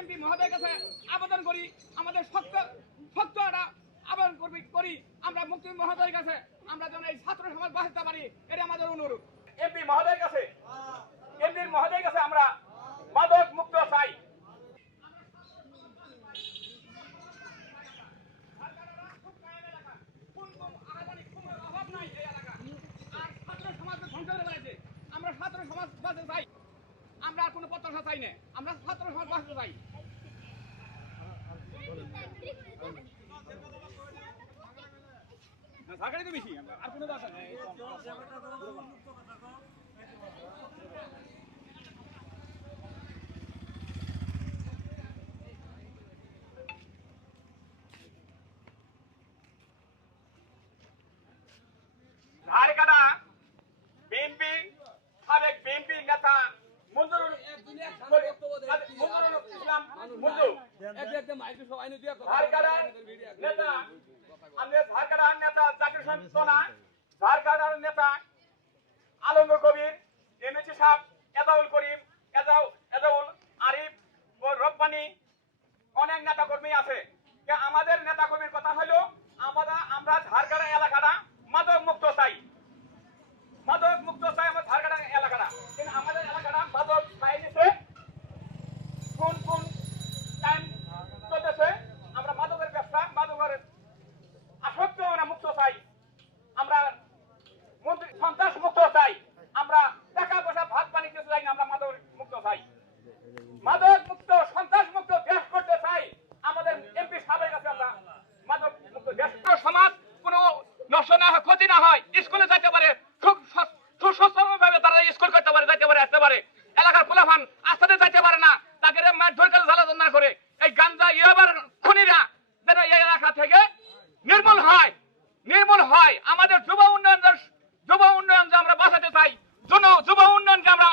MP মহোদয়ের কাছে আবেদন করি, আমাদের শক্ত একটা আবেদন করি আমরা মুক্তি মহোদয়ের কাছে, আমরা যেন এই ছাত্র সমাজ বাঁচাতে পারি, এটা আমাদের অনুরোধ। এমপি মহোদয়ের কাছে আমরা মাদক মুক্ত চাই। আমরা ছাত্র সমাজ বাঁচতে চাই, আমরা আর কোনো প্রত্যাশা চাই না, আমরা ছাত্র সমাজ বাঁচতে চাই। সরকারি তো বেশি, আর কোনো দরকার নেই। ঝাড়কাটা বিএনপি সাবেক বিএনপি নেতা মঞ্জুরুল ইসলাম মঞ্জু, ঝাড়কাটার নেতা আমাদের ঝাড়কাটার নেতা জাকির হোসেন সোনা, ঝাড়কাটার নেতা আলমগীর কবির, এমএসি সাহেব, এজাউল করিম, এজাউল আরিফ ও রব্বানি, অনেক নেতা কর্মী আছে। আমাদের নেতা কর্মীর কথা হলো আমরা ঝাড়কাটা এলাকাটা মাদক মুক্ত চাই, মাদক মুক্ত চাই আমরা ঝাড়কাটা এলাকাটা। কিন্তু আমাদের এলাকাটা মাদক চাই দিছে, কোন কোন টাইম চলতেছে, আমরা মাদকের ব্যবসা, মাদকের আসক্ত আমরা মুক্ত চাই, আমরা সন্ত্রাস মুক্ত চাই, আমরা টাকা পয়সা ভাত পানি কিছু চাই না, আমরা মাদক মুক্ত চাই, মাদক মুক্ত সন্ত্রাস মুক্ত দেশ করতে চাই। আমাদের এমপি সাহেবের কাছে আমরা মাদক মুক্ত দেশ, সমাজ কোনো নষ্ট না হয়, ক্ষতি না হয়, স্কুলে যাইতে পারে, সুস্বাস্থ্যভাবে তারা স্কুল করতে পারে, যাইতে পারে, আসতে পারে। এলাকার পোলাফান আস্তাতে যাইতে পারে না, তাকে মারধর করে জ্বালাতন না করে। এই গাঞ্জা ইয়াবার খুনিরা যেন এই এলাকা থেকে নির্মূল হয়। আমাদের যুব উন্নয়ন যে আমরা বাঁচাতে চাই, যুব উন্নয়নকে আমরা